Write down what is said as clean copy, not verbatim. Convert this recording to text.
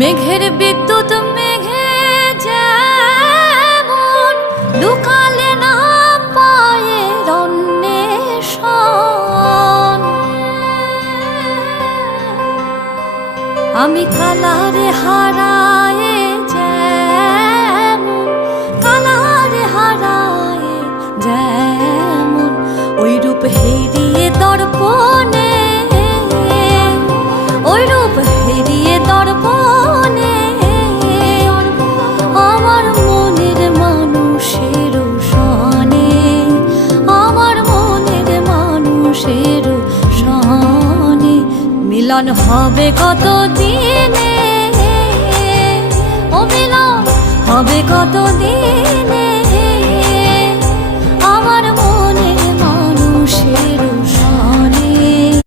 মেঘের বিদ্যুৎ মেঘে যেমন লুকালে না পায়ে অন্বেষণ, আমি কালারে হারায়ে যেমন, কালারে হারায়ে যেমন ওই রূপ হেরিয়ে দর্পণে, ওই রূপ হেরিয়ে দর্পণে আমার মনের মানুষের সনে, আমার মনের মানুষের সনে মিলন হবে কত দিনে, ও মিলন হবে কত দিনে।